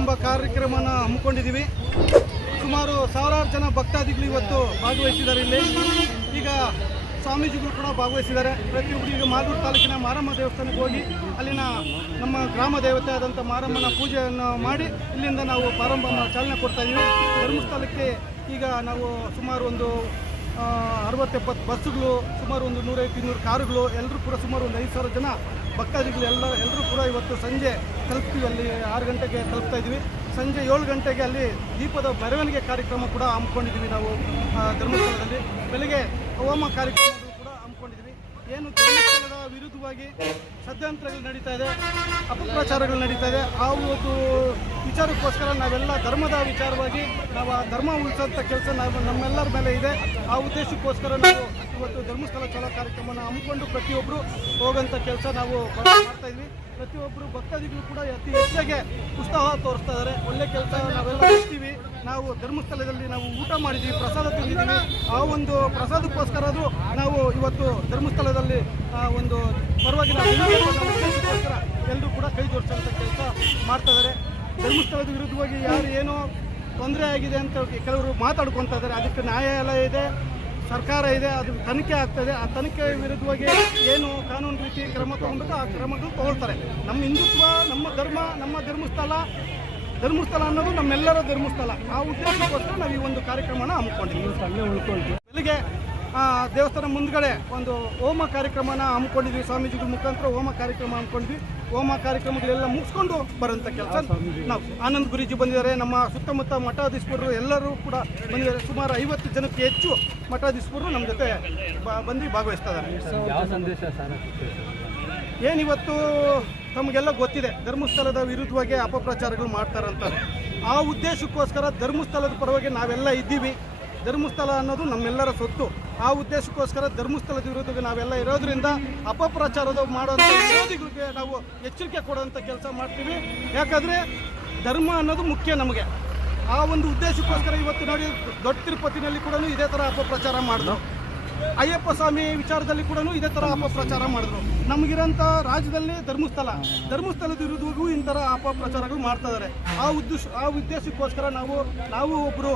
ಎಂಬ ಕಾರ್ಯಕ್ರಮನ ಹಮ್ಮಿಕೊಂಡಿದ್ದೀವಿ. ಸುಮಾರು ಸಾವಿರಾರು ಜನ ಭಕ್ತಾದಿಗಳು ಇವತ್ತು ಭಾಗವಹಿಸಿದ್ದಾರೆ. ಇಲ್ಲಿ ಈಗ ಸ್ವಾಮೀಜಿಗಳು ಕೂಡ ಭಾಗವಹಿಸಿದ್ದಾರೆ. ಪ್ರತಿಯೊಬ್ಬರು ಈಗ ಮಾಲೂರು ತಾಲೂಕಿನ ಮಾರಮ್ಮ ದೇವಸ್ಥಾನಕ್ಕೆ ಹೋಗಿ ಅಲ್ಲಿನ ನಮ್ಮ ಗ್ರಾಮ ದೇವತೆ ಆದಂಥ ಮಾರಮ್ಮನ ಪೂಜೆಯನ್ನು ಮಾಡಿ ಇಲ್ಲಿಂದ ನಾವು ಪ್ರಾರಂಭ ಚಾಲನೆ ಕೊಡ್ತಾ ಇದ್ದೀವಿ. ಧರ್ಮಸ್ಥಳಕ್ಕೆ ಈಗ ನಾವು ಸುಮಾರು ಒಂದು 60-70 ಬಸ್ಸುಗಳು, ಸುಮಾರು ಒಂದು 150-200 ಕಾರುಗಳು, ಎಲ್ಲರೂ ಕೂಡ ಸುಮಾರು ಒಂದು 5,000 ಜನ ಭಕ್ತಾದಿಗಳು ಎಲ್ಲರೂ ಕೂಡ ಇವತ್ತು ಸಂಜೆ ತಲುಪ್ತೀವಿ. ಅಲ್ಲಿ 6 ಗಂಟೆಗೆ ತಲುಪ್ತಾ ಇದ್ವಿ. ಸಂಜೆ 7 ಗಂಟೆಗೆ ಅಲ್ಲಿ ದೀಪದ ಮೆರವಣಿಗೆ ಕಾರ್ಯಕ್ರಮ ಕೂಡ ಹಮ್ಮಿಕೊಂಡಿದ್ದೀವಿ. ನಾವು ಧರ್ಮಸ್ಥಳದಲ್ಲಿ ಬೆಳಗ್ಗೆ ಹೋಮ ಕಾರ್ಯಕ್ರಮಗಳು ಕೂಡ ಹಮ್ಮಿಕೊಂಡಿದ್ದೀವಿ. ಏನು ಧರ್ಮಸ್ಥಳದ ವಿರುದ್ಧವಾಗಿ ಷಡ್ಯಂತ್ರಗಳು ನಡೀತಾ ಇದೆ, ಅಪಪ್ರಚಾರಗಳು ನಡೀತಾ ಇದೆ, ಆ ಒಂದು ವಿಚಾರಕ್ಕೋಸ್ಕರ ನಾವೆಲ್ಲ ಧರ್ಮದ ವಿಚಾರವಾಗಿ ನಾವು ಆ ಧರ್ಮ ಉಳಿಸೋಂಥ ಕೆಲಸ ನಮ್ಮೆಲ್ಲರ ಮೇಲೆ ಇದೆ. ಆ ಉದ್ದೇಶಕ್ಕೋಸ್ಕರ ನಾವು ಇವತ್ತು ಧರ್ಮಸ್ಥಳ ಚಲೋ ಕಾರ್ಯಕ್ರಮನ ಹಮ್ಮಿಕೊಂಡು ಪ್ರತಿಯೊಬ್ಬರು ಹೋಗೋಂಥ ಕೆಲಸ ನಾವು ಮಾಡ್ತಾ ಇದ್ವಿ. ಪ್ರತಿಯೊಬ್ಬರು ಭಕ್ತಾದಿಗಳು ಕೂಡ ಅತಿ ಹೆಚ್ಚಾಗಿ ಉತ್ಸಾಹ ತೋರಿಸ್ತಾ ಇದ್ದಾರೆ. ಒಳ್ಳೆ ಕೆಲಸ ನಾವೆಲ್ಲ ಮಾಡ್ತೀವಿ. ನಾವು ಧರ್ಮಸ್ಥಳದಲ್ಲಿ ನಾವು ಊಟ ಮಾಡಿದ್ದೀವಿ, ಪ್ರಸಾದ ತಿಂದಿದ್ದೀವಿ. ಆ ಒಂದು ಪ್ರಸಾದಕ್ಕೋಸ್ಕರ ನಾವು ಇವತ್ತು ಧರ್ಮಸ್ಥಳದಲ್ಲಿ ಒಂದು ಪರವಾಗಿನ ಉದ್ದೇಶಕ್ಕೋಸ್ಕರ ಎಲ್ಲರೂ ಕೂಡ ಕೈ ಜೋಡಿಸೋಂಥ ಕೆಲಸ ಮಾಡ್ತಾ ಇದ್ದಾರೆ. ಧರ್ಮಸ್ಥಳದ ವಿರುದ್ಧವಾಗಿ ಯಾರು ಏನೋ ತೊಂದರೆ ಆಗಿದೆ ಅಂತ ಕೆಲವರು ಮಾತಾಡ್ಕೊತಾ ಇದ್ದಾರೆ. ಅದಕ್ಕೆ ನ್ಯಾಯಾಲಯ ಇದೆ, ಸರ್ಕಾರ ಇದೆ, ಅದು ತನಿಖೆ ಆಗ್ತದೆ. ಆ ತನಿಖೆ ವಿರುದ್ಧವಾಗಿ ಏನು ಕಾನೂನು ರೀತಿ ಕ್ರಮ ತಗೊಳ್ಬೇಕು ಆ ಕ್ರಮಗಳು ತಗೊಳ್ತಾರೆ. ನಮ್ಮ ಹಿಂದುತ್ವ, ನಮ್ಮ ಧರ್ಮ, ನಮ್ಮ ಧರ್ಮಸ್ಥಳ ಅನ್ನೋದು ನಮ್ಮೆಲ್ಲರ ಧರ್ಮಸ್ಥಳ. ಆ ಉದ್ದೇಶಕ್ಕೋಸ್ಕರ ನಾವು ಈ ಒಂದು ಕಾರ್ಯಕ್ರಮನ ಹಮ್ಮಿಕೊಂಡಿದ್ದೀವಿ. ಬೆಳಿಗ್ಗೆ ದೇವಸ್ಥಾನ ಮುಂದ್ಗಡೆ ಒಂದು ಹೋಮ ಕಾರ್ಯಕ್ರಮನ ಹಮ್ಮಿಕೊಂಡಿದ್ವಿ. ಸ್ವಾಮೀಜಿಗಳ ಮುಖಾಂತರ ಹೋಮ ಕಾರ್ಯಕ್ರಮ ಹಮ್ಮಿಕೊಂಡಿದ್ವಿ. ಹೋಮ ಕಾರ್ಯಕ್ರಮಗಳೆಲ್ಲ ಮುಗಿಸ್ಕೊಂಡು ಬರೋಂಥ ಕೆಲಸ ನಾವು ಆನಂದ್ ಗುರೂಜಿ ಬಂದಿದ್ದಾರೆ. ನಮ್ಮ ಸುತ್ತಮುತ್ತ ಮಠಾಧೀಶರು ಎಲ್ಲರೂ ಕೂಡ ಬಂದಿದ್ದಾರೆ. ಸುಮಾರು 50 ಜನಕ್ಕೆ ಹೆಚ್ಚು ಮಠಾಧೀಶರು ನಮ್ಮ ಜೊತೆ ಬಂದು ಭಾಗವಹಿಸ್ತಾ ಇದ್ದಾರೆ. ಏನಿವತ್ತು ತಮಗೆಲ್ಲ ಗೊತ್ತಿದೆ, ಧರ್ಮಸ್ಥಳದ ವಿರುದ್ಧವಾಗಿ ಅಪಪ್ರಚಾರಗಳು ಮಾಡ್ತಾರಂತ. ಆ ಉದ್ದೇಶಕ್ಕೋಸ್ಕರ ಧರ್ಮಸ್ಥಳದ ಪರವಾಗಿ ನಾವೆಲ್ಲ ಇದ್ದೀವಿ. ಧರ್ಮಸ್ಥಳ ಅನ್ನೋದು ನಮ್ಮೆಲ್ಲರ ಸೊತ್ತು. ಆ ಉದ್ದೇಶಕ್ಕೋಸ್ಕರ ಧರ್ಮಸ್ಥಳದ ವಿರುದ್ಧ ನಾವೆಲ್ಲ ಇರೋದ್ರಿಂದ ಅಪಪ್ರಚಾರದ ಮಾಡೋಂಥ ವಿರೋಧಿಗಳಿಗೆ ನಾವು ಎಚ್ಚರಿಕೆ ಕೊಡುವಂಥ ಕೆಲಸ ಮಾಡ್ತೀವಿ. ಯಾಕಂದರೆ ಧರ್ಮ ಅನ್ನೋದು ಮುಖ್ಯ ನಮಗೆ. ಆ ಒಂದು ಉದ್ದೇಶಕ್ಕೋಸ್ಕರ ಇವತ್ತು ನೋಡಿ ದೊಡ್ಡ ತಿರುಪತಿನಲ್ಲಿ ಕೂಡ ಇದೇ ಥರ ಅಪಪ್ರಚಾರ ಮಾಡಿದ್ರು. ಅಯ್ಯಪ್ಪ ಸ್ವಾಮಿ ವಿಚಾರದಲ್ಲಿ ಕೂಡ ಇದೇ ಥರ ಅಪಪ್ರಚಾರ ಮಾಡಿದ್ರು. ನಮಗಿರೋಂಥ ರಾಜ್ಯದಲ್ಲಿ ಧರ್ಮಸ್ಥಳದ ವಿರುದ್ಧವೂ ಇಂಥರ ಅಪಪ್ರಚಾರಗಳು ಮಾಡ್ತಾ ಇದ್ದಾರೆ. ಆ ಉದ್ದೇಶಕ್ಕೋಸ್ಕರ ನಾವು ಒಬ್ಬರು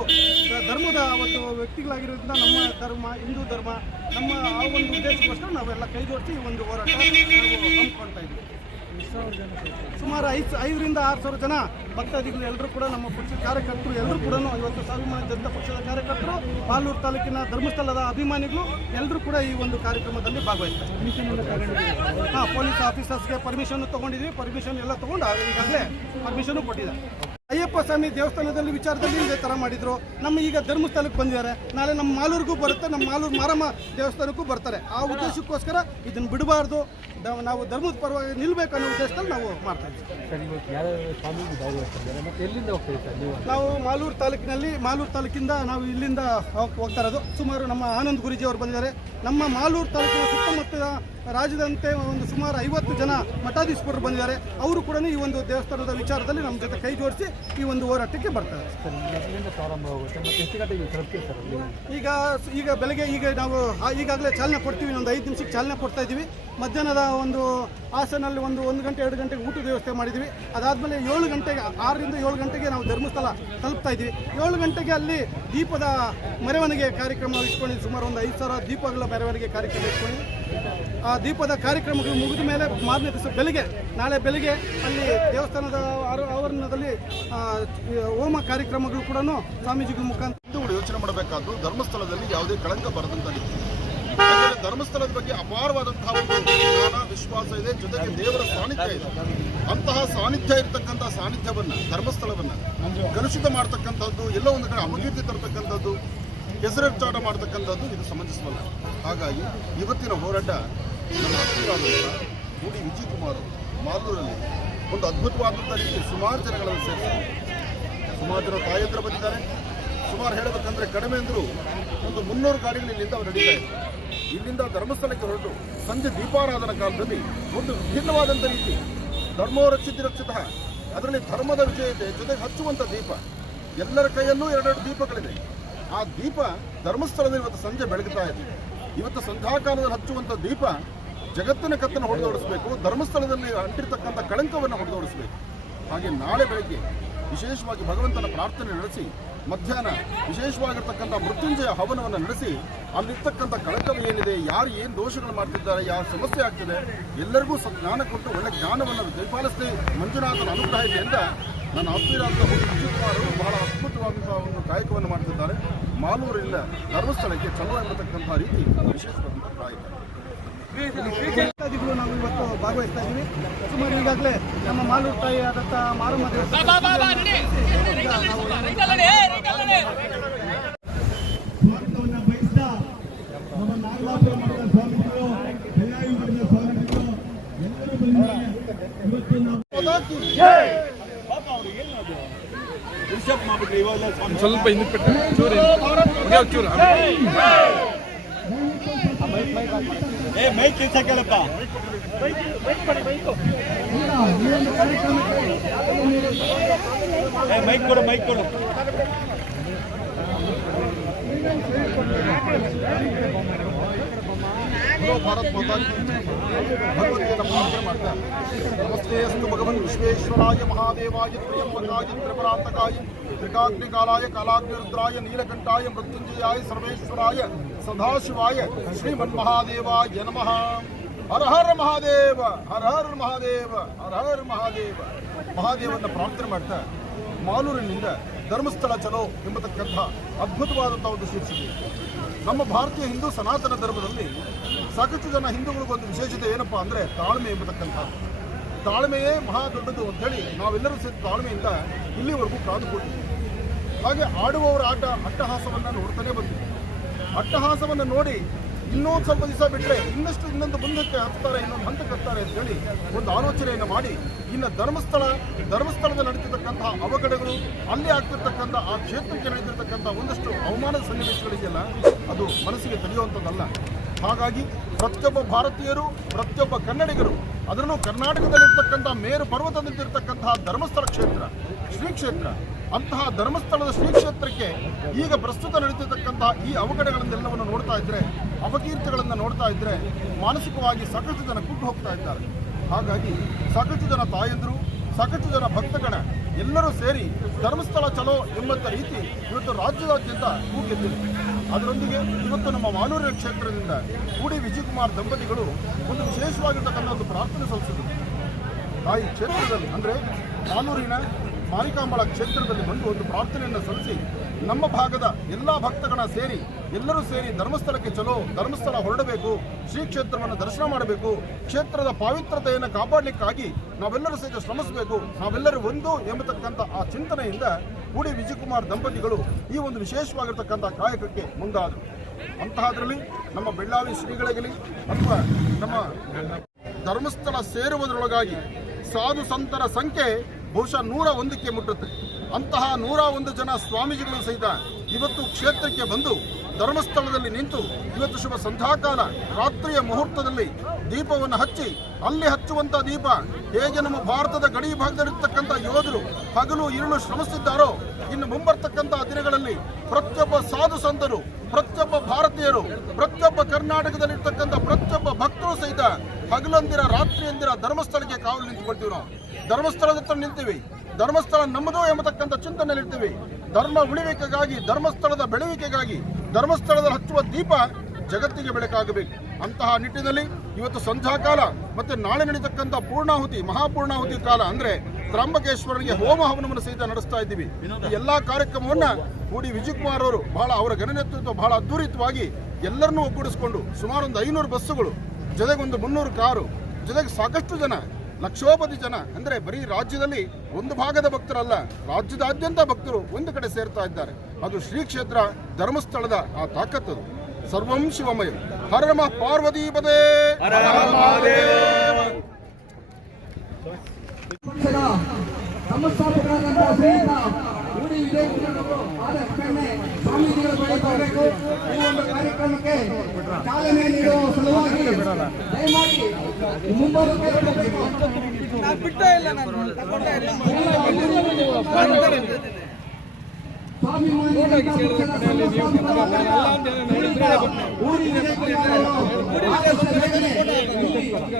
ಧರ್ಮದ ಒಂದು ವ್ಯಕ್ತಿಗಳಾಗಿರೋದ್ರಿಂದ ನಮ್ಮ ಧರ್ಮ, ಹಿಂದೂ ಧರ್ಮ, ನಮ್ಮ ಆ ಒಂದು ಉದ್ದೇಶಕ್ಕೋಸ್ಕರ ನಾವೆಲ್ಲ ಕೈ ಜೋಡಿಸಿ ಈ ಒಂದು ಹೋರಾಟ ಹಮ್ಮಿಕೊಳ್ತಾ ಇದ್ದೀವಿ. ಸುಮಾರು 5,000 - 6,000 ಜನ ಭಕ್ತಾದಿಗಳು ಎಲ್ಲರೂ ಕೂಡ ನಮ್ಮ ಪಕ್ಷದ ಕಾರ್ಯಕರ್ತರು ಎಲ್ಲರೂ ಕೂಡ ಇವತ್ತು ಸ್ವಾಭಿಮಾನಿ ಜನತಾ ಪಕ್ಷದ ಕಾರ್ಯಕರ್ತರು, ಮಾಲೂರು ತಾಲೂಕಿನ ಧರ್ಮಸ್ಥಳದ ಅಭಿಮಾನಿಗಳು ಎಲ್ಲರೂ ಕೂಡ ಈ ಒಂದು ಕಾರ್ಯಕ್ರಮದಲ್ಲಿ ಭಾಗವಹಿಸ್ತಾರೆ. ಪೊಲೀಸ್ ಆಫೀಸರ್ಸ್ಗೆ ಪರ್ಮಿಷನ್ ತೊಗೊಂಡಿದ್ದೀವಿ. ಪರ್ಮಿಷನ್ ಎಲ್ಲ ತೊಗೊಂಡು ಈಗಾಗಲೇ ಪರ್ಮಿಷನ್ ಕೊಟ್ಟಿದ್ದಾರೆ. ಅಯ್ಯಪ್ಪ ಸ್ವಾಮಿ ದೇವಸ್ಥಾನದಲ್ಲಿ ವಿಚಾರದಲ್ಲಿ ಇದೇ ಥರ ಮಾಡಿದ್ರು. ನಮ್ಮ ಈಗ ಧರ್ಮಸ್ಥಳಕ್ಕೆ ಬಂದಿದ್ದಾರೆ. ನಾಳೆ ನಮ್ಮ ಮಾಲೂರಿಗೂ ಬರುತ್ತೆ, ನಮ್ಮ ಮಾಲೂರು ಮಾರಮ್ಮ ದೇವಸ್ಥಾನಕ್ಕೂ ಬರ್ತಾರೆ. ಆ ಉದ್ದೇಶಕ್ಕೋಸ್ಕರ ಇದನ್ನು ಬಿಡಬಾರ್ದು, ನಾವು ಧರ್ಮದ ಪರವಾಗಿ ನಿಲ್ಲಬೇಕು ಅನ್ನೋ ಉದ್ದೇಶದಲ್ಲಿ ನಾವು ಮಾಡ್ತಾ ಇದ್ದೀವಿ. ನಾವು ಮಾಲೂರು ತಾಲೂಕಿಂದ ನಾವು ಇಲ್ಲಿಂದ ಹೋಗ್ತಾ ಇರೋದು. ಸುಮಾರು ನಮ್ಮ ಆನಂದ್ ಗುರೂಜಿ ಅವರು ಬಂದಿದ್ದಾರೆ. ನಮ್ಮ ಮಾಲೂರು ತಾಲೂಕಿನ ಸುತ್ತಮುತ್ತಲ ರಾಜ್ಯದಂತೆ ಒಂದು ಸುಮಾರು 50 ಜನ ಮಠಾಧೀಶರು ಬಂದಿದ್ದಾರೆ. ಅವರು ಕೂಡ ಈ ಒಂದು ದೇವಸ್ಥಾನದ ವಿಚಾರದಲ್ಲಿ ನಮ್ಮ ಜೊತೆ ಕೈ ಜೋಡಿಸಿ ಈ ಒಂದು ಹೋರಾಟಕ್ಕೆ ಬರ್ತಾರೆ. ಈಗ ಬೆಳಗ್ಗೆ ನಾವು ಈಗಾಗಲೇ ಚಾಲನೆ ಕೊಡ್ತೀವಿ. ಒಂದು 5 ನಿಮಿಷಕ್ಕೆ ಚಾಲನೆ ಕೊಡ್ತಾ ಇದ್ದೀವಿ. ಮಧ್ಯಾಹ್ನದ ಒಂದು ಹಾಸನಲ್ಲಿ 1 ಗಂಟೆ 2 ಗಂಟೆಗೆ ಊಟದ ವ್ಯವಸ್ಥೆ ಮಾಡಿದ್ವಿ. ಅದಾದಮೇಲೆ 7 ಗಂಟೆಗೆ 6 ರಿಂದ 7 ಗಂಟೆಗೆ ನಾವು ಧರ್ಮಸ್ಥಳ ತಲುಪ್ತಾ ಇದ್ವಿ. 7 ಗಂಟೆಗೆ ಅಲ್ಲಿ ದೀಪದ ಮೆರವಣಿಗೆ ಕಾರ್ಯಕ್ರಮ ಇಟ್ಕೊಂಡಿದ್ವಿ. ಸುಮಾರು ಒಂದು 5,000 ದೀಪಗಳ ಮೆರವಣಿಗೆ ಕಾರ್ಯಕ್ರಮ ಇಟ್ಕೊಂಡು ಆ ದೀಪದ ಕಾರ್ಯಕ್ರಮಗಳು ಮುಗಿದ ಮೇಲೆ ಮಾರನೇ ದಿವಸ ನಾಳೆ ಬೆಳಗ್ಗೆ ಅಲ್ಲಿ ದೇವಸ್ಥಾನದ ಆವರಣದಲ್ಲಿ ಹೋಮ ಕಾರ್ಯಕ್ರಮಗಳು ಕೂಡ ಸ್ವಾಮೀಜಿಗಳ ಮುಖಾಂತರ ಯೋಚನೆ ಮಾಡಬೇಕಾದ್ದು. ಧರ್ಮಸ್ಥಳದಲ್ಲಿ ಯಾವುದೇ ಕಳಂಕ ಬರದಂತ ಧರ್ಮಸ್ಥಳದ ಬಗ್ಗೆ ಅಪಾರವಾದಂತಹ ಒಂದು ಜ್ಞಾನ, ವಿಶ್ವಾಸ ಇದೆ. ಜೊತೆಗೆ ದೇವರ ಸಾನ್ನಿಧ್ಯ ಇದೆ. ಅಂತಹ ಸಾನ್ನಿಧ್ಯ ಇರತಕ್ಕಂಥ ಸಾನ್ನಿಧ್ಯವನ್ನ, ಧರ್ಮಸ್ಥಳವನ್ನ ಕಲುಷಿತ ಮಾಡ್ತಕ್ಕಂಥದ್ದು, ಎಲ್ಲೋ ಒಂದು ಕಡೆ ಅಪಕೀರ್ತಿ ತರತಕ್ಕಂಥದ್ದು, ಹೆಸರೆಚ್ಚಾಟ ಮಾಡ್ತಕ್ಕಂಥದ್ದು ಇದು ಸಮಂಜಸವಲ್ಲ. ಹಾಗಾಗಿ ಇವತ್ತಿನ ಹೋರಾಟ ನಮ್ಮ ಹತ್ತಿರಾದಂಥ ಗುಡಿ ವಿಜಯ್ ಕುಮಾರ್ ಮಾಲೂರಲ್ಲಿ ಒಂದು ಅದ್ಭುತವಾದಂಥ ರೀತಿ ಸುಮಾರು ಜನಗಳನ್ನು ಸೇರಿಸಿದ್ದಾರೆ. ಸುಮಾರು ಜನ ತಾಯಂದಿರು ಬಂದಿದ್ದಾರೆ. ಸುಮಾರು ಹೇಳಬೇಕಂದ್ರೆ ಕಡಿಮೆ ಅಂದರೂ ಒಂದು 300 ಗಾಡಿಗಳು ಇಲ್ಲಿಂದ ನಡೀತಾ ಇದೆ. ಇಲ್ಲಿಂದ ಧರ್ಮಸ್ಥಳಕ್ಕೆ ಹೊರಟು ಸಂಜೆ ದೀಪಾರಾಧನಾ ಕಾಲದಲ್ಲಿ ಒಂದು ವಿಭಿನ್ನವಾದಂಥ ರೀತಿ ಧರ್ಮೋ ರಕ್ಷಿತ ರಕ್ಷಿತ, ಅದರಲ್ಲಿ ಧರ್ಮದ ವಿಜಯತೆ ಜೊತೆಗೆ ಹಚ್ಚುವಂಥ ದೀಪ. ಎಲ್ಲರ ಕೈಯಲ್ಲೂ 2 ದೀಪಗಳಿದೆ. ಆ ದೀಪ ಧರ್ಮಸ್ಥಳದಲ್ಲಿ ಇವತ್ತು ಸಂಜೆ ಬೆಳಗುತ್ತಾ ಇದೆ. ಇವತ್ತು ಸಂಧ್ಯಾಕಾಲದಲ್ಲಿ ಹಚ್ಚುವಂಥ ದೀಪ ಜಗತ್ತಿನ ಕತ್ತನ್ನು ಹೊಡೆದೋಡಿಸಬೇಕು, ಧರ್ಮಸ್ಥಳದಲ್ಲಿ ಅಂಟಿರ್ತಕ್ಕಂಥ ಕಳಂಕವನ್ನು ಹೊಡೆದೋಡಿಸಬೇಕು. ಹಾಗೆ ನಾಳೆ ಬೆಳಗ್ಗೆ ವಿಶೇಷವಾಗಿ ಭಗವಂತನ ಪ್ರಾರ್ಥನೆ ನಡೆಸಿ ಮಧ್ಯಾಹ್ನ ವಿಶೇಷವಾಗಿರ್ತಕ್ಕಂಥ ಮೃತ್ಯುಂಜಯ ಹವನವನ್ನು ನಡೆಸಿ ಅಲ್ಲಿರ್ತಕ್ಕಂಥ ಕಳಕವೇನಿದೆ, ಯಾರು ಏನು ದೋಷಗಳು ಮಾಡ್ತಿದ್ದಾರೆ, ಯಾವ ಸಮಸ್ಯೆ ಆಗ್ತಿದೆ, ಎಲ್ಲರಿಗೂ ಜ್ಞಾನ ಕೊಟ್ಟು ಒಳ್ಳೆ ಜ್ಞಾನವನ್ನು ದಯಪಾಲಿಸಿ ಮಂಜುನಾಥನ ಅನುಗ್ರಹ ಇದೆ ಅಂತ ನನ್ನ ಆತ್ಮೀಯರಾದ ವಿಜಯಕುಮಾರ್ ಅವರು ಬಹಳ ಅದ್ಭುತವಾದಂತಹ ಒಂದು ಕಾಯಕವನ್ನು ಮಾಡ್ತಿದ್ದಾರೆ. ಮಾಲೂರಿನಿಂದ ಧರ್ಮಸ್ಥಳಕ್ಕೆ ಚಲೋ ಎಂಬತಕ್ಕಂಥ ರೀತಿ ವಿಶೇಷವಾದಂಥ ಕಾಯಕ. ಭಕ್ತಾದಿಗಳು ನಾವು ಇವತ್ತು ಭಾಗವಹಿಸ್ತಾ ಇದ್ದೀವಿ. ಸುಮಾರು ಈಗಾಗಲೇ ನಮ್ಮ ಮಾಲೂರು ತಾಯಿ ಆದಂಥ ಮಾರಮ್ಮ ಸ್ವಾಗತವನ್ನು ಬಯಸ್ತಾ ನಮ್ಮ ನಾಗಲಾಪುರ ಮಠದ ಸ್ವಾಮೀಜಿಗಳು, ಬೆಳಗಾವಿ ಮಠದ ಸ್ವಾಮೀಜಿಗಳು ಎಲ್ಲರೂ ಬಂದಿದ್ದಾರೆ. ಇವತ್ತು ನಾವು ಸ್ವಲ್ಪ ಹಿಂದಕ್ಕೆ ಚೂರು ಚೂರು ಮೈಕ್ ಕೇಳಪ್ಪ. ಮೈಕ್ ಕೊಡು, ಮೈಕ್ ಕೊಡು. ಭಾರತ್ ಮಾತಾ ಭಗವಂತನ ಪ್ರಾರ್ಥನೆ ಮಾಡ್ತಾ ನಮಸ್ತೆ ಅಸ್ತು ಭಗವನ್ ವಿಶ್ವೇಶ್ವರಾಯ ಮಹಾದೇವಾಯ ತ್ರ್ಯಂಬಕಾಯ ತ್ರಿಪುರಾಂತಕಾಯ ತ್ರಿಕಾಗ್ನಿಕಾಲಾಯ ಕಾಲಾಗ್ನಿರುದ್ರಾಯ ನೀಲಕಂಠಾಯ ಮೃತ್ಯುಂಜಯಾಯ ಸರ್ವೇಶ್ವರಾಯ ಸದಾಶಿವಾಯ ಶ್ರೀಮನ್ಮಹಾದೇವಾಯ ನಮಃ. ಹರ ಹರ ಮಹಾದೇವ, ಹರ ಹರ ಮಹಾದೇವ, ಹರ ಹರ ಮಹಾದೇವ. ಮಹಾದೇವನ ಪ್ರಾರ್ಥನೆ ಮಾಡ್ತಾ ಮಾಲೂರಿನಿಂದ ಧರ್ಮಸ್ಥಳ ಚಲೋ ಎಂಬತಕ್ಕಂಥ ಅದ್ಭುತವಾದಂಥ ಒಂದು ಶೀರ್ಷಿಕೆ. ನಮ್ಮ ಭಾರತೀಯ ಹಿಂದೂ ಸನಾತನ ಧರ್ಮದಲ್ಲಿ ಸಾಕಷ್ಟು ಜನ ಹಿಂದೂಗಳಿಗೊಂದು ವಿಶೇಷತೆ ಏನಪ್ಪಾ ಅಂದರೆ ತಾಳ್ಮೆ ಎಂಬತಕ್ಕಂಥ. ತಾಳ್ಮೆಯೇ ಮಹಾ ದೊಡ್ಡದು ಅಂಥೇಳಿ ನಾವೆಲ್ಲರೂ ಸೇರಿ ತಾಳ್ಮೆಯಿಂದ ಇಲ್ಲಿವರೆಗೂ ಕಾದುಕೊಂಡಿದ್ದೀವಿ. ಹಾಗೆ ಆಡುವವರ ಅಟ್ಟಹಾಸವನ್ನು ನೋಡ್ತಾನೆ ಬಂದಿದ್ದೀವಿ. ಅಟ್ಟಹಾಸವನ್ನು ನೋಡಿ ಇನ್ನೊಂದು ಸ್ವಲ್ಪ ದಿವಸ ಬಿಟ್ಟರೆ ಇನ್ನೊಂದು ಮುಂದಕ್ಕೆ ಹತ್ತಾರೆ, ಇನ್ನೊಂದು ಹಂತಕ್ಕೆ ಹತ್ತಾರೆ ಅಂತೇಳಿ ಒಂದು ಆಲೋಚನೆಯನ್ನು ಮಾಡಿ ಇನ್ನು ಧರ್ಮಸ್ಥಳದಲ್ಲಿ ನಡೀತಿರ್ತಕ್ಕಂತಹ ಅವಘಡಗಳು, ಅಲ್ಲಿ ಆಗ್ತಿರ್ತಕ್ಕಂಥ ಆ ಕ್ಷೇತ್ರಕ್ಕೆ ನಡೀತಿರ್ತಕ್ಕಂಥ ಒಂದಷ್ಟು ಅವಮಾನದ ಸನ್ನಿವೇಶಗಳಿದೆಯಲ್ಲ, ಅದು ಮನಸ್ಸಿಗೆ ತಡೆಯುವಂಥದ್ದಲ್ಲ. ಹಾಗಾಗಿ ಪ್ರತಿಯೊಬ್ಬ ಭಾರತೀಯರು, ಪ್ರತಿಯೊಬ್ಬ ಕನ್ನಡಿಗರು, ಅದರಲ್ಲೂ ಕರ್ನಾಟಕದಲ್ಲಿರ್ತಕ್ಕಂಥ ಮೇರು ಪರ್ವತದಲ್ಲಿರ್ತಕ್ಕಂತಹ ಧರ್ಮಸ್ಥಳ ಕ್ಷೇತ್ರ, ಶ್ರೀ ಕ್ಷೇತ್ರ, ಅಂತಹ ಧರ್ಮಸ್ಥಳದ ಶ್ರೀ ಕ್ಷೇತ್ರಕ್ಕೆ ಈಗ ಪ್ರಸ್ತುತ ನಡೀತಿರ್ತಕ್ಕಂತಹ ಈ ಅವಘಡಗಳನ್ನೆಲ್ಲವನ್ನು ನೋಡ್ತಾ ಇದ್ರೆ, ಅಪಕೀರ್ತಿಗಳನ್ನು ನೋಡ್ತಾ ಇದ್ರೆ ಮಾನಸಿಕವಾಗಿ ಸಾಕಷ್ಟು ಜನ ಕುಗ್ಗು ಹೋಗ್ತಾ ಇದ್ದಾರೆ. ಹಾಗಾಗಿ ಸಾಕಷ್ಟು ಜನ ತಾಯಂದರು, ಸಾಕಷ್ಟು ಜನ ಭಕ್ತಗಣ ಎಲ್ಲರೂ ಸೇರಿ ಧರ್ಮಸ್ಥಳ ಚಲೋ ಎಂಬಂಥ ರೀತಿ ಇವತ್ತು ರಾಜ್ಯದಾದ್ಯಂತ ಕೂಗೆದ್ದಿದೆ. ಅದರೊಂದಿಗೆ ಇವತ್ತು ನಮ್ಮ ಮಾಲೂರಿನ ಕ್ಷೇತ್ರದಿಂದ ಕೂಡಿ ವಿಜಯಕುಮಾರ್ ದಂಪತಿಗಳು ಒಂದು ವಿಶೇಷವಾಗಿರ್ತಕ್ಕಂಥ ಒಂದು ಪ್ರಾರ್ಥನೆ ಸಲ್ಲಿಸಿದರು. ತಾಯಿ ಕ್ಷೇತ್ರದಲ್ಲಿ ಅಂದರೆ ಮಾಲೂರಿನ ಮಾರಿಕಾಂಬಳ ಕ್ಷೇತ್ರದಲ್ಲಿ ಬಂದು ಒಂದು ಪ್ರಾರ್ಥನೆಯನ್ನು ಸಲ್ಲಿಸಿ ನಮ್ಮ ಭಾಗದ ಎಲ್ಲ ಭಕ್ತಗಣ ಸೇರಿ ಎಲ್ಲರೂ ಸೇರಿ ಧರ್ಮಸ್ಥಳಕ್ಕೆ ಚಲೋ, ಧರ್ಮಸ್ಥಳ ಹೊರಡಬೇಕು, ಶ್ರೀ ಕ್ಷೇತ್ರವನ್ನು ದರ್ಶನ ಮಾಡಬೇಕು, ಕ್ಷೇತ್ರದ ಪಾವಿತ್ರತೆಯನ್ನು ಕಾಪಾಡಲಿಕ್ಕಾಗಿ ನಾವೆಲ್ಲರೂ ಸೇರಿ ಶ್ರಮಿಸಬೇಕು, ನಾವೆಲ್ಲರೂ ಒಂದು ಎಂಬತಕ್ಕಂಥ ಆ ಚಿಂತನೆಯಿಂದ ಕೂಡಿ ವಿಜಯಕುಮಾರ್ ದಂಪತಿಗಳು ಈ ಒಂದು ವಿಶೇಷವಾಗಿರ್ತಕ್ಕಂಥ ಕಾಯಕಕ್ಕೆ ಮುಂದಾದರು. ಅಂತಹದ್ರಲ್ಲಿ ನಮ್ಮ ಬೆಳ್ಳಾವಿ ಶ್ರೀಗಳಿಗಲಿ ಅಥವಾ ನಮ್ಮ ಧರ್ಮಸ್ಥಳ ಸೇರುವುದರೊಳಗಾಗಿ ಸಾಧು ಸಂತರ ಸಂಖ್ಯೆ ಬಹುಶಃ 101ಕ್ಕೆ ಮುಟ್ಟುತ್ತೆ. ಅಂತಹ 101 ಜನ ಸ್ವಾಮೀಜಿಗಳು ಸಹಿತ ಇವತ್ತು ಕ್ಷೇತ್ರಕ್ಕೆ ಬಂದು ಧರ್ಮಸ್ಥಳದಲ್ಲಿ ನಿಂತು ಇವತ್ತು ಶುಭ ಸಂಧ್ಯಾಕಾಲ ರಾತ್ರಿಯ ಮುಹೂರ್ತದಲ್ಲಿ ದೀಪವನ್ನು ಹಚ್ಚಿ, ಅಲ್ಲಿ ಹಚ್ಚುವಂಥ ದೀಪ ಹೇಗೆ ನಮ್ಮ ಭಾರತದ ಗಡಿ ಭಾಗದಲ್ಲಿರ್ತಕ್ಕಂಥ ಯೋಧರು ಹಗಲು ഇരുಳು ಶ್ರಮಿಸಿದ್ದಾರೋ, ಇನ್ನು ಮುಂಬರ್ತಕ್ಕಂಥ ದಿನಗಳಲ್ಲಿ ಪ್ರತಿಯೊಬ್ಬ ಸಾಧು ಸಂತರು, ಪ್ರತಿಯೊಬ್ಬ ಭಾರತೀಯರು, ಪ್ರತಿಯೊಬ್ಬ ಕರ್ನಾಟಕದಲ್ಲಿರ್ತಕ್ಕಂಥ ಪ್ರತಿಯೊಬ್ಬ ಭಕ್ತರು ಸಹಿತ ಹಗಲಂದಿರ ರಾತ್ರಿಯಂದಿರ ಧರ್ಮಸ್ಥಳಕ್ಕೆ ಕಾವಲು ನಿಂತುಕೊಳ್ತೀವಿ. ನಾವು ಧರ್ಮಸ್ಥಳದ ಹತ್ರ ನಿಂತೀವಿ. ಧರ್ಮಸ್ಥಳ ನಮ್ಮದು ಎಂಬತಕ್ಕಂಥ ಚಿಂತನೆಯಲ್ಲಿರ್ತೀವಿ. ಧರ್ಮ ಉಳಿವಿಕೆಗಾಗಿ, ಧರ್ಮಸ್ಥಳದ ಬೆಳವಿಕೆಗಾಗಿ ಧರ್ಮಸ್ಥಳದಲ್ಲಿ ಹಚ್ಚುವ ದೀಪ ಜಗತ್ತಿಗೆ ಬೆಳಕಾಗಬೇಕು. ಅಂತಹ ನಿಟ್ಟಿನಲ್ಲಿ ಇವತ್ತು ಸಂಧ್ಯಾಕಾಲ ಮತ್ತೆ ನಾಳೆ ನಡೀತಕ್ಕಂಥ ಪೂರ್ಣಾಹುತಿ, ಮಹಾಪೂರ್ಣಾಹುತಿ ಕಾಲ ಅಂದರೆ ತ್ರಂಬಕೇಶ್ವರನಿಗೆ ಹೋಮ ಹವನವನ್ನು ಸಹಿತ ನಡೆಸ್ತಾ ಇದ್ದೀವಿ. ಈ ಎಲ್ಲ ಕಾರ್ಯಕ್ರಮವನ್ನು ಕೂಡಿ ವಿಜಯಕುಮಾರ್ ಅವರು ಅವರ ಘನನೇತೃತ್ವ ಬಹಳ ಅದ್ಧೂರಿತವಾಗಿ ಎಲ್ಲರನ್ನೂ ಒಗ್ಗೂಡಿಸಿಕೊಂಡು ಸುಮಾರು ಒಂದು 500 ಬಸ್ಸುಗಳು, ಜೊತೆಗೆ ಒಂದು 300 ಕಾರು, ಜೊತೆಗೆ ಸಾಕಷ್ಟು ಜನ, ಲಕ್ಷೋಪತಿ ಜನ, ಅಂದರೆ ಬರೀ ರಾಜ್ಯದಲ್ಲಿ ಒಂದು ಭಾಗದ ಭಕ್ತರಲ್ಲ, ರಾಜ್ಯದಾದ್ಯಂತ ಭಕ್ತರು ಒಂದು ಕಡೆ ಸೇರ್ತಾ ಇದ್ದಾರೆ. ಅದು ಶ್ರೀ ಕ್ಷೇತ್ರ ಧರ್ಮಸ್ಥಳದ ಆ ತಾಕತ್ತದು. ಸರ್ವಂ ಶಿವಮಯ. ಹರ ನಮಃ ಪಾರ್ವತೀಪದೇ. ಸಂಸ್ಥಾಪಕರಾದಂತಹ ಶ್ರೀಯುತ ಕೂಡಿ ವಿಜಯಕುಮಾರ್ ಆದ ಕಣ್ಣೆ ಸ್ವಾಮೀಜಿಗಳ ಬಳಿ ಬರಬೇಕು. ಈ ಒಂದು ಕಾರ್ಯಕ್ರಮಕ್ಕೆ ಚಾಲನೆ ನೀಡುವ ಸಲುವಾಗಿ ದಯಮಾಡಿ ಮುಂಬರುಕ್ಕೆ ಬರಬೇಕು.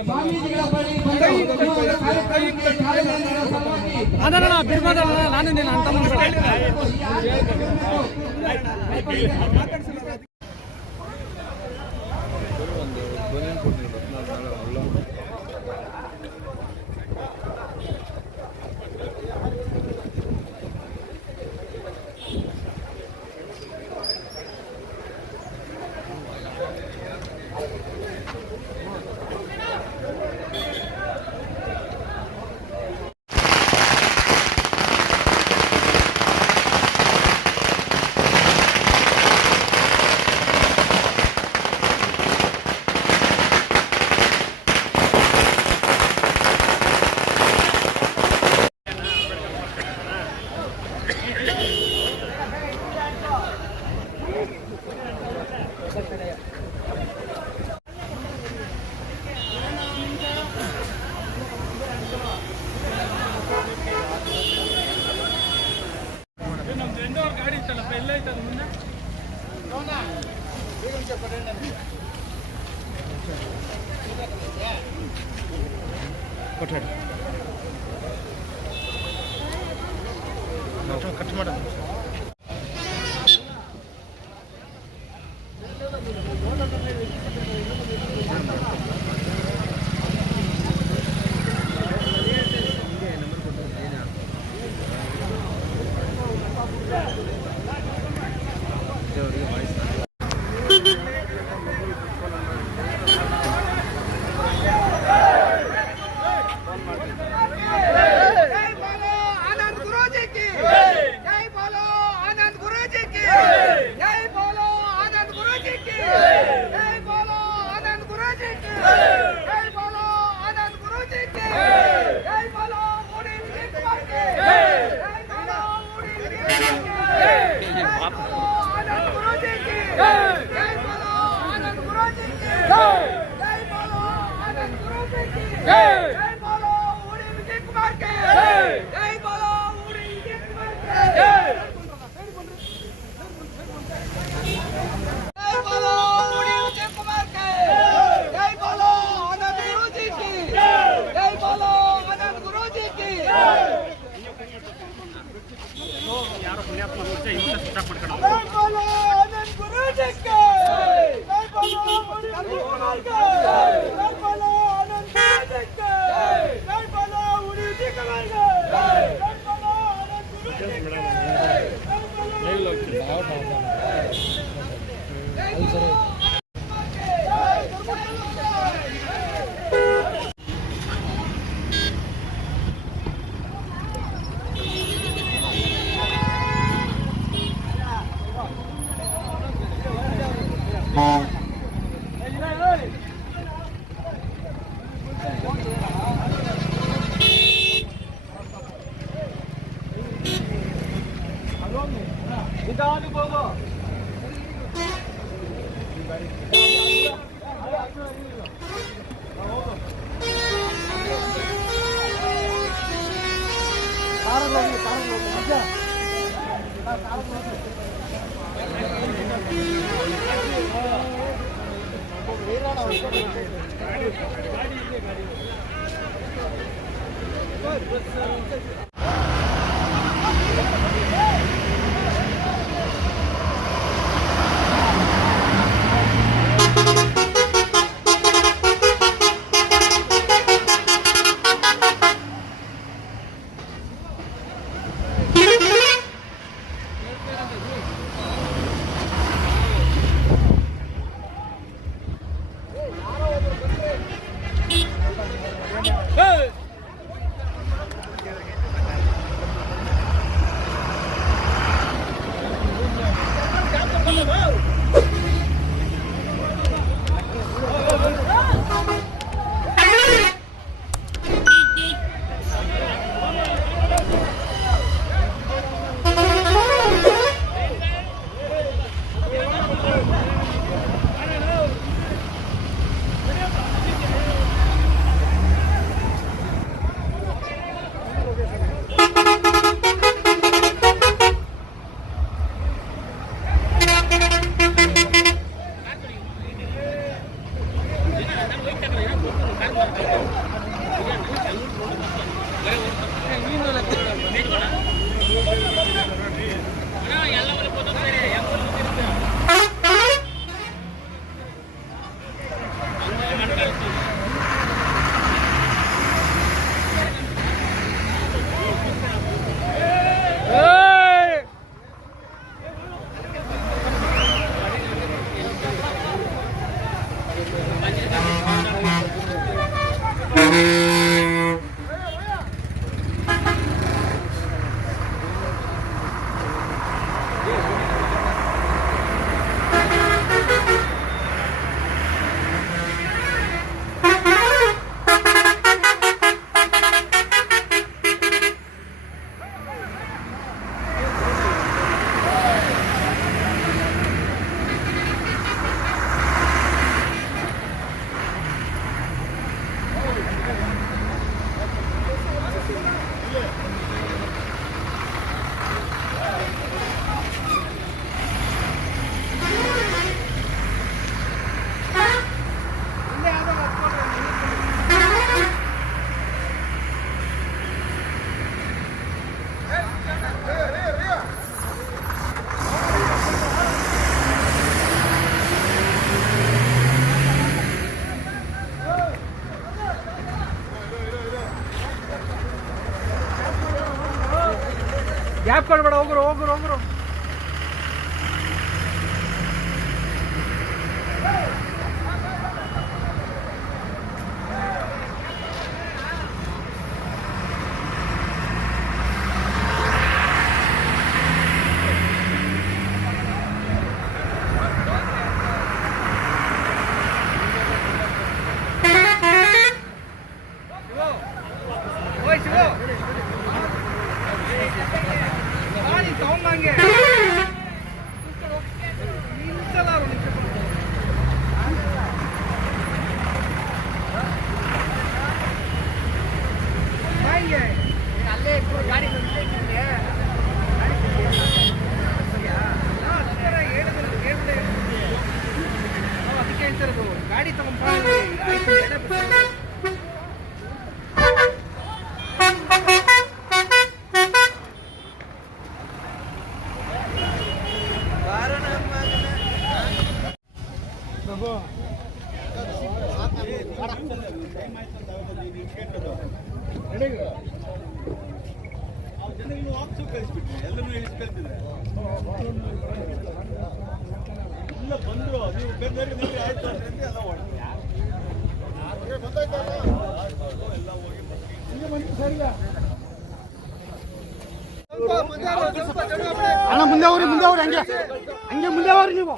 ಸ್ವಾಮೀಜಿಗಳ ಬಳಿ ಕಾರ್ಯಕ್ರಮಕ್ಕೆ ಚಾಲನೆ ನೀಡುವ ಸಲುವಾಗಿ ಅದನ್ನ ಬಿಡ್ಬೋದ ನಾನು ನೀನು ಅಂತ ಗಾಡಿ ಇತ್ತಲ್ಲಪ್ಪ ಎಲ್ಲ ಐತಲ್ಲ ಮುಂದೆ ಕಟ್ ಮಾಡ ಮೀನು ಗ್ಯಾಪ್ ಕೊಡ್ಬೇಡ, ಹೋಗ್ರು ಹೋಗ್ರು ಹೋಗ್ರು. ಗಾಡಿ ತಗೊಂಡ್ ಎಲ್ಲರೂ ಇಳಿಸ್ಕೊಳ್ತಿದ್ರೆ ಇಲ್ಲ ಬಂದ್ರು ನೀವು ಬೇರೆ ಆಯ್ತು ಅಂದ್ರೆ ಎಲ್ಲ ಅಣ್ಣ ಮುಂದೆ ಹೋಗ್ರಿ, ಮುಂದೆ ಹೋಗ್ರಿ, ಹಂಗೆ ಹಂಗೆ ಮುಂದೆ ಹೋಗ್ರಿ ನೀವು.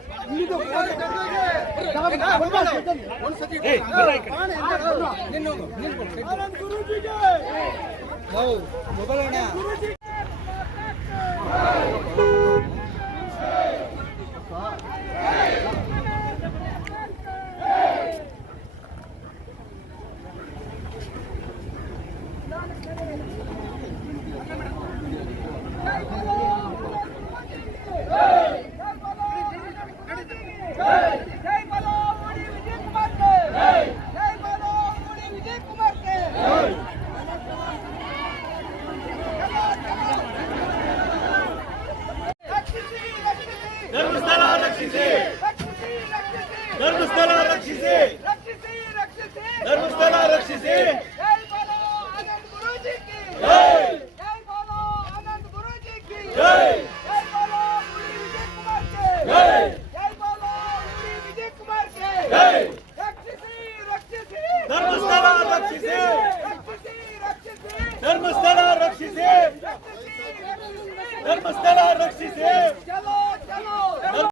ಧರ್ಮಸ್ಥಳ ರಕ್ಷಿಸಿ, ಧರ್ಮಸ್ಥಳ ರಕ್ಷಿಸಿ, ಧರ್ಮಸ್ಥಳ ರಕ್ಷಿಸಿ. ಜೈ ಬೋಲೋ ಆನಂದ್ ಗುರೂಜಿ ಕಿ ಜೈ, ಜೈ ಬೋಲೋ ಆನಂದ್ ಗುರೂಜಿ ಕಿ ಜೈ, ಜೈ ಬೋಲೋ ಉಡಿ ವಿಜಯ್ ಕುಮಾರ್ ಕೆ ಜೈ, ಜೈ ಬೋಲೋ ಉಡಿ ವಿಜಯ್ ಕುಮಾರ್ ಕೆ ಜೈ. ರಕ್ಷಿಸಿ ರಕ್ಷಿಸಿ ಧರ್ಮಸ್ಥಳ ರಕ್ಷಿಸಿ, ರಕ್ಷಿಸಿ ರಕ್ಷಿಸಿ ಧರ್ಮಸ್ಥಳ ರಕ್ಷಿಸಿ, ಧರ್ಮಸ್ಥಳ ರಕ್ಷಿಸಿ.